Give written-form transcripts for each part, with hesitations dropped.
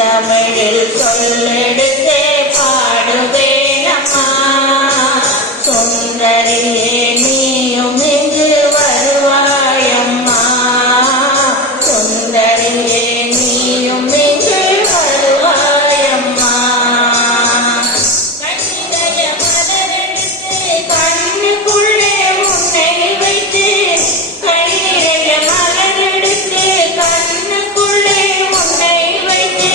செந்தமிழில் சொல்லெடுத்தே பாடுவேனம்மா. சுந்தரியே நீயும் இங்கு வருவாயம்மா. சுந்தரியே நீயும் இங்கு வருவாயம்மா. கண்ணிதய மலரெடுத்து கண்ணுக்குள்ளே உன்னை வைத்து, கண்ணிதய மலரெடுத்து கண்ணுக்குள்ளே உன்னை வைத்து,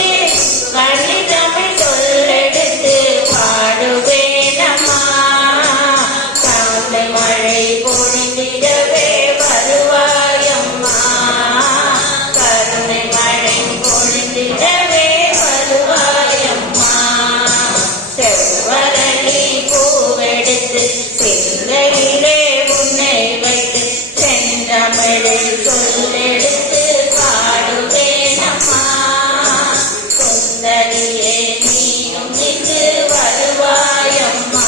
கண்ணிதமிழ் சொல்லெடுத்து பாடுவேனம்மா. காலை மழை பொழிந்திடவே வருவாயம்மா. கருணை மழை பொழிந்திடவே வருவாயம்மா. செவ்வரளி பூவெடுத்து சிந்தையிலே உன்னை வைத்து, செந்தமிழில் சொல்லெடுத்து பாடுவேனம்மா. சுந்தரியே நீயும் இங்கு வருவாயம்மா.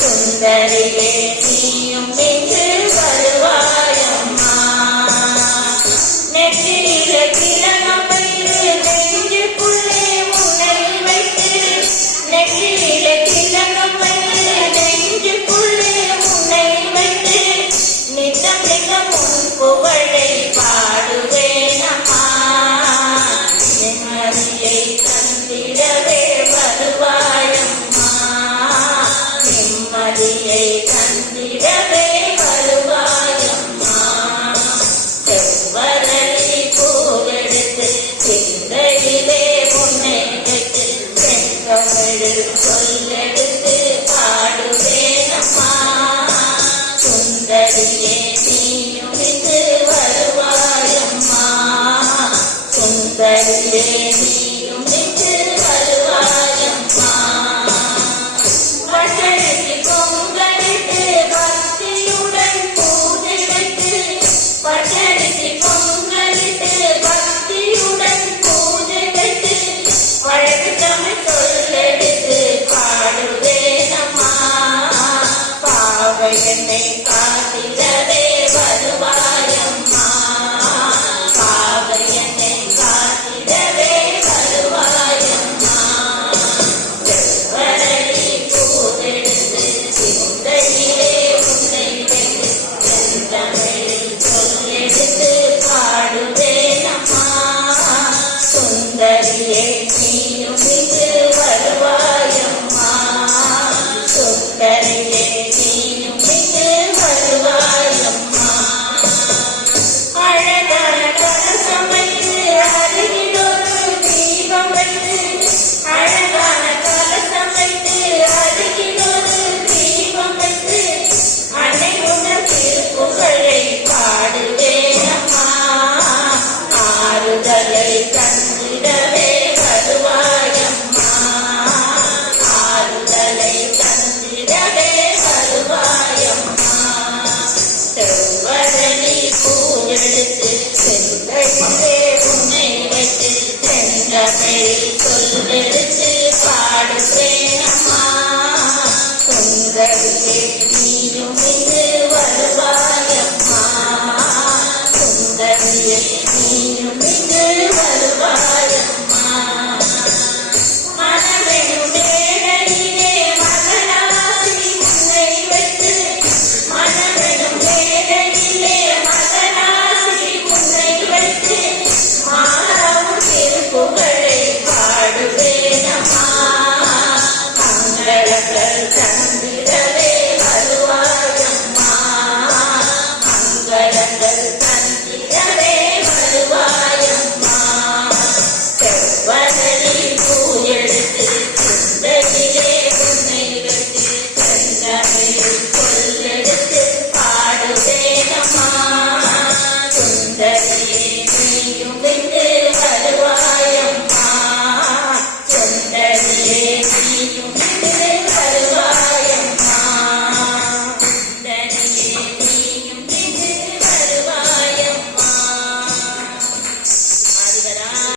சுந்தரியே நீயும் இங்கு வருவாயம்மா. நெற்றியில திலகம் வைத்து நெஞ்சுக்குள்ளே உன்னை வைத்து, நெற்றியில திலகம் வைத்து நெஞ்சுக்குள்ளே உன்னை வைத்து, நித்தம் நித்தம் உன் புகழை பாடுவேனம்மா. நிம்மதியை தந்திடவே வருவாயம்மா. நிம்மதியை தந்திடவே வருவாயம்மா. செவ்வரளி பூவெடுத்து சிந்தையிலே உன்னை வைத்து, செந்தமிழில் சொல்லெடுத்து பாடுவேனம்மா. சுந்தரியே நீயும் இங்கு வருவாயம்மா. சுந்தரியே நீயும் இங்கு வருவாயம்மா. பட்டரிசி பொங்கலிட்டு பக்தியுடன் பூஜை வைத்து, பட்டரிசி பொங்கலிட்டு பக்தியுடன் பூஜை வைத்து, வழக்கு தமிழ் சொல்லெடுத்து பாடுவேனம்மா. பாவை என்னை காத்திடவே வருவாயம்மா. பாவை என்னை காத்திடவே வருவாயம்மா. செவ்வரளி பூவெடுத்து சிந்தையிலே உன்னை வைத்து, செந்தமிழில் சொல்லெடுத்து பாடுவேனம்மா. சுந்தரியே நீயும் இங்கு வருவாயம்மா. சுந்தரியே நீயும் இங்கு வருவாயம்மா. அழகான கலசம் வைத்து அருகிலொரு தீபம் வைத்து, அழகான கலசம் வைத்து அருகிலொரு தீபம் வைத்து, அன்னை உன் திருப்புகழை பாடுவேனம்மா. ஆறுதலை தந்திடவே வருவாயம்மா. ஆறுதலை தந்திடவே வருவாயம்மா. செவ்வரளி பூவெடுத்து செந்தையிலே உன்னை வைத்து, செந்தமிழில் சொல்லெடுத்து பாடுவேனம்மா. சுந்தரியே நீயும் இங்கு வருவாயம்மா. சுந்தரியே நீயும் இங்கு வருவாயம்மா. மனமெனும் மேடையிலே மகனாசி உன்னை வைத்து, மனமெனும் மேடையிலே மகனாசி உன்னை வைத்து, மாறவும் திருப்புகழை பாடுவேனம்மா. மங்களங்கள் தந்திடவே வருவாயம்மா. மங்களங்கள் தந்திடவே வருவாயம்மா. செவ்வரளி பூவெடுத்து சிந்தையிலே உன்னை வைத்து, செந்தமிழில் சொல்லெடுத்து பாடுவேனம்மா. சுந்தரியே நீயும் இங்கு வருவாயம்மா. சுந்தரியே நீயும் இங்கு